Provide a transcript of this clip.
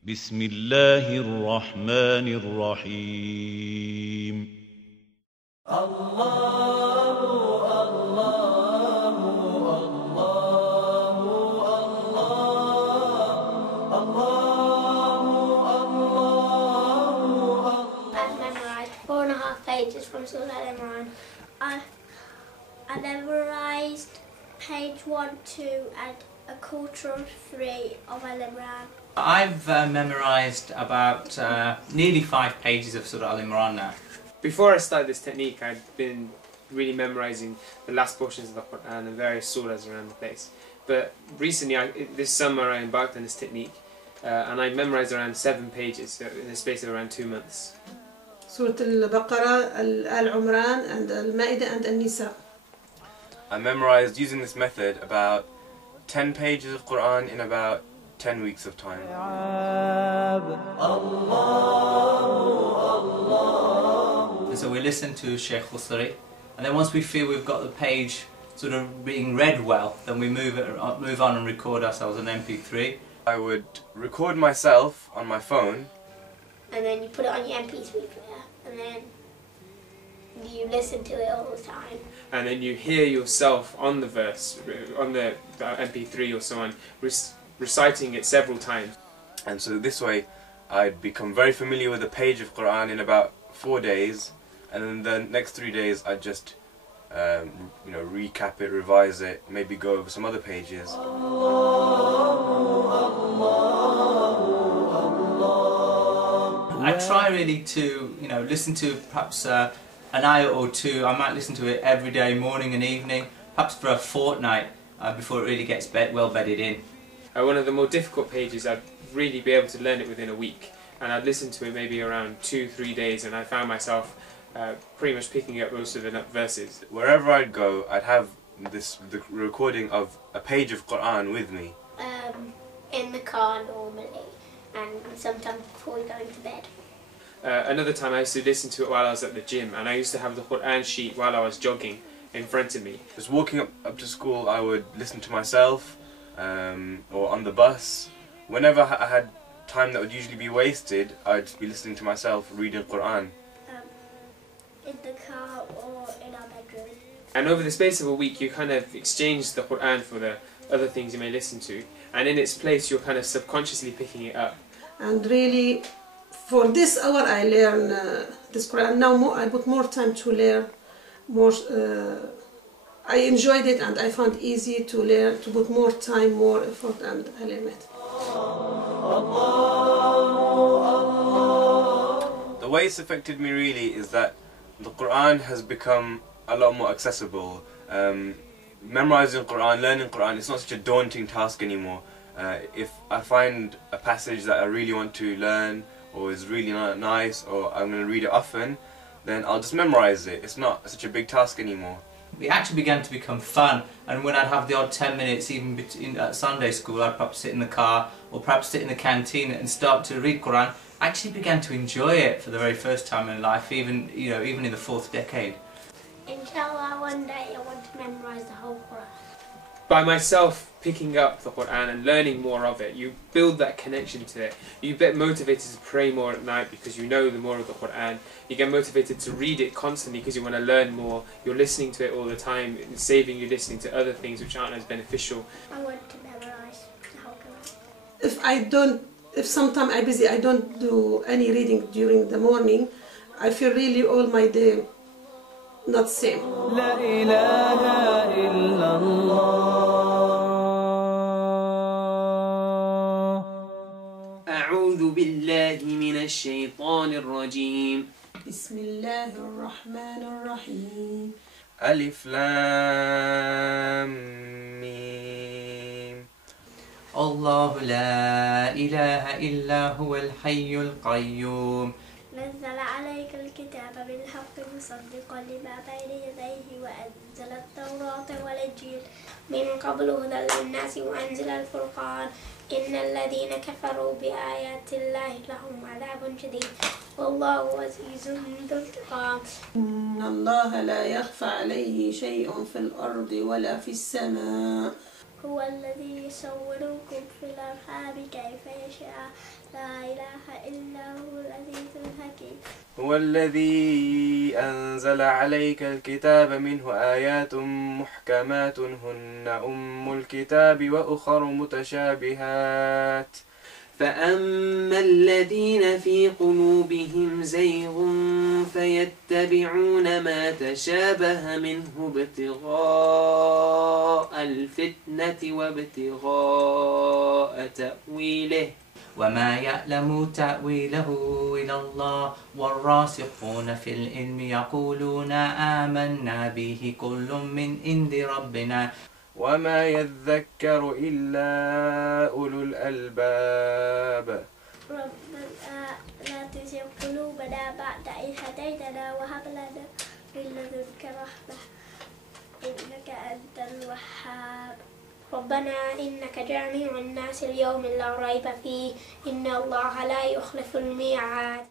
بسم الله الرحمن الرحيم الله الله الله الله. I've memorized 4.5 pages from Surah Al-Imran. I memorized page 1, 2 and a quarter of 3 of Al-Imran. I've memorised about nearly 5 pages of Surah Al-Imran now. Before I started this technique, I'd been really memorising the last portions of the Quran and various surahs around the place. But recently, this summer, I embarked on this technique and I memorised around 7 pages in the space of around 2 months. Surah Al-Baqarah, Al-Imran and Al-Ma'idah and Al-Nisa. I memorised using this method about 10 pages of Quran in about 10 weeks of time. And so we listen to Sheikh Khusari, and then once we feel we've got the page sort of being read well, then we move on and record ourselves on MP3. I would record myself on my phone. And then you put it on your MP3 player, and then you listen to it all the time. And then you hear yourself on the verse, on the MP3 or so on, reciting it several times. And so this way I'd become very familiar with a page of Quran in about 4 days, and then the next 3 days I'd just recap it, revise it, maybe go over some other pages. I try really to listen to perhaps an ayah or two. I might listen to it every day, morning and evening, perhaps for a fortnight before it really gets well bedded in. One of the more difficult pages, I'd really be able to learn it within a week, and I'd listen to it maybe around 2-3 days, and I found myself pretty much picking up most of the verses. Wherever I'd go, I'd have the recording of a page of Quran with me. In the car normally, and sometimes before going to bed. Another time I used to listen to it while I was at the gym, and I used to have the Quran sheet while I was jogging in front of me. Just walking up to school, I would listen to myself, or on the bus. Whenever I had time that would usually be wasted, I'd just be listening to myself reading Quran. In the car or in our bedroom. And over the space of a week, you kind of exchange the Quran for the other things you may listen to, and in its place you're kind of subconsciously picking it up. And really, for this hour I learn this Quran. Now I put more time to learn, more. I enjoyed it and I found it easy to learn, to put more time, more effort, and I learn it. The way it's affected me really is that the Quran has become a lot more accessible. Memorizing Quran, learning Quran, it's not such a daunting task anymore. If I find a passage that I really want to learn, or is really nice, or I'm going to read it often, then I'll just memorize it. It's not such a big task anymore. It actually began to become fun, and when I'd have the odd 10 minutes even at Sunday school, I'd perhaps sit in the car or perhaps sit in the canteen and start to read Quran. I actually began to enjoy it for the very first time in life, even in the 4th decade. Inshallah, one day I want to memorize the whole Quran. By myself picking up the Quran and learning more of it, you build that connection to it. You get motivated to pray more at night because you know the more of the Quran. You get motivated to read it constantly because you want to learn more. You're listening to it all the time, saving you listening to other things which aren't as beneficial. I want to memorize the whole Quran. If sometimes I'm busy, I don't do any reading during the morning, I feel really all my day not same. La ilaha illallah. أعوذ بالله من الشيطان الرجيم. بسم الله الرحمن الرحيم. Alif Lam Mim. الله لا إله إلا هو الحي القيوم. نزل عليك الكتاب بالحق مصدقا لما بين يديه وأنزل التوراة والإنجيل من قبل هدى للناس وأنزل الفرقان إن الذين كفروا بآيات الله لهم عذاب شديد والله عزيز ذو انتقام. إن الله لا يخفى عليه شيء في الأرض ولا في السماء. هو الذي يصوركم في الأرحام كيف يشاء لا إله إلا هو العزيز الحكيم. هو الذي أنزل عليك الكتاب منه آيات محكمات هن أم الكتاب وأخر متشابهات فأما الذين في قلوبهم زيغ فيتبعون ما تشابه منه ابتغاء الفتنة وابتغاء تأويله وما يعلم تأويله إلا الله والراسخون في العلم يقولون آمنا به كل من عند ربنا وما يذكر إلا أولو الألباب. ربنا لا تزغ قلوبنا بعد إذ هديتنا وهب لنا من لدنك رحمة إنك أنت الوهاب. ربنا إنك جامع الناس اليوم لا ريب فيه إن الله لا يخلف الميعاد.